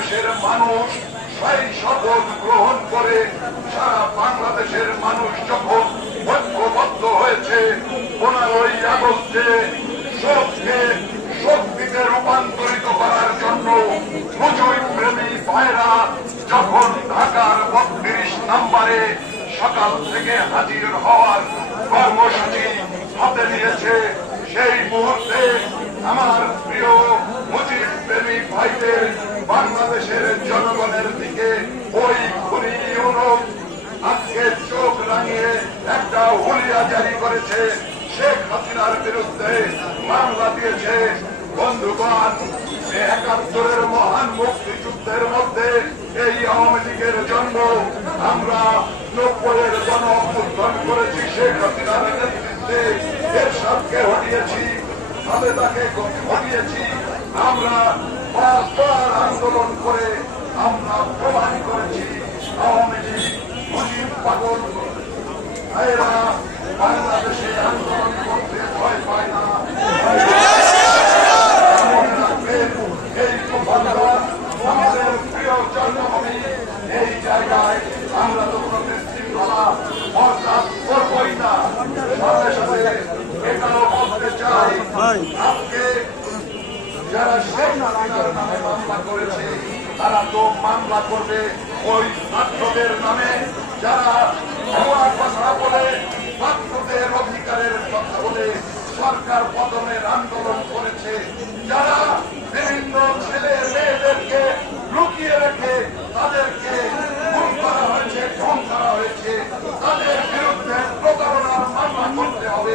বাংলাদেশের মানুষ সেই শপথ গ্রহণ করে সারা বাংলাদেশের মানুষ যখন ঐক্যবদ্ধ হয়েছে 15ই আগস্টে শোককে শক্তিতে রূপান্তরিত করার জন্য মুজিব প্রেমী ভাইরা যখন ঢাকার 32 নম্বরে সকাল থেকে হাজির হওয়ার কর্মসূচি হাতে নিয়েছে, সেই মুহূর্তে আমার প্রিয় মুজিব প্রেমী ভাইদের বাংলাদেশের জনগণের দিকে ওই খুনি ইউনুস আজকে চোখ রাঙিয়ে একটা হুলিয়া জারি করেছে, শেখ হাসিনার বিরুদ্ধে মামলা দিয়েছে। বন্ধুগণ, ৭১-এর মহান মুক্তিযুদ্ধের মধ্যে এই আওয়ামী লীগের জন্ম, আমরা ৯০-এর গণ অভ্যুত্থান করেছি শেখ হাসিনার নেতৃত্বে, এরশাদকে হটিয়েছি, খালেদাকে হটিয়েছি, আমরা ৫ বার আন্দোলন করে আমরা প্রমাণ করেছি আওয়ামী লীগ মুজিব পাগল ভাইরা বাংলাদেশে আন্দোলন করতে ভয় পায় না। এই আমাদের প্রিয় জন্মভূমি, এই জায়গায় আমরা তো কোনো বিশৃঙ্খলা বরদাস্ত করবই না। সাথে সাথে এটাও বলতে চাই, আজকে যারা শেখ হাসিনার নামে মামলা করেছে তারা তো মামলা করবে ওই ছাত্রদের নামে, যারা ভুয়া কথা বলে ছাত্রদের অধিকারের কথা বলে সরকার পতনের আন্দোলন করেছে, যারা বিভিন্ন ছেলে মেয়েদেরকে লুকিয়ে রেখে তাদেরকে খুন করা হয়েছে, খুন করা হয়েছে, তাদের বিরুদ্ধে প্রতারণার মামলা করতে হবে।